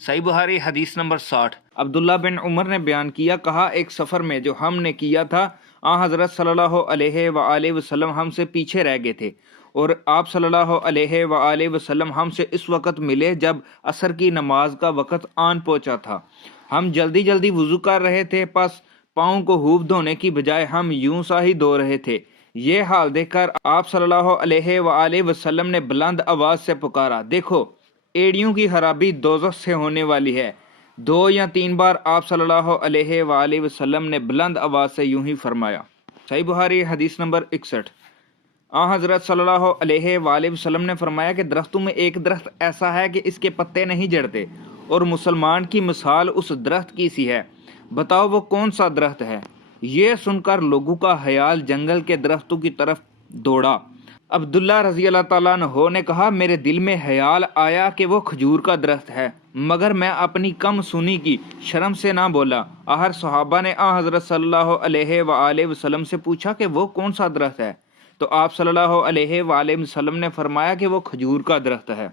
صحیح بخاری حدیث نمبر 60۔ عبداللہ بن عمر نے بیان کیا، کہا ایک سفر میں جو ہم نے کیا تھا حضرت صلی اللہ علیہ وآلہ وسلم ہم سے پیچھے رہ گئے تھے، اور آپ صلی اللہ علیہ وآلہ وسلم ہم سے اس وقت ملے جب عصر کی نماز کا وقت آن پہنچا تھا۔ ہم جلدی جلدی وضو کر رہے تھے، پس پاؤں کو خوب دھونے کی بجائے ہم یوں سا ہی دھو رہے تھے۔ یہ حال دیکھ کر آپ صلی اللہ علیہ وآلہ وسلم نے بلند آواز سے پکارا، دیکھو ایڑیوں کی خرابی دوزخ سے ہونے والی ہے۔ 2 یا 3 بار آپ صلی اللہ علیہ وآلہ وسلم نے بلند آواز سے یوں ہی فرمایا۔ صحیح بخاری حدیث نمبر 61۔ حضرت صلی اللہ علیہ وآلہ وسلم نے فرمایا کہ درختوں میں ایک درخت ایسا ہے کہ اس کے پتے نہیں جڑتے، اور مسلمان کی مثال اس درخت کی سی ہے، بتاؤ وہ کون سا درخت ہے؟ یہ سن کر لوگوں کا خیال جنگل کے درختوں کی طرف دوڑا۔ عبداللہ رضی اللہ تعالیٰ عنہ نے کہا، میرے دل میں خیال آیا کہ وہ کھجور کا درخت ہے، مگر میں اپنی کم سنی کی شرم سے نہ بولا۔ آخر صحابہ نے حضرت صلی اللہ علیہ وآلہ وسلم سے پوچھا کہ وہ کون سا درخت ہے، تو آپ صلی اللہ علیہ وآلہ وسلم نے فرمایا کہ وہ کھجور کا درخت ہے۔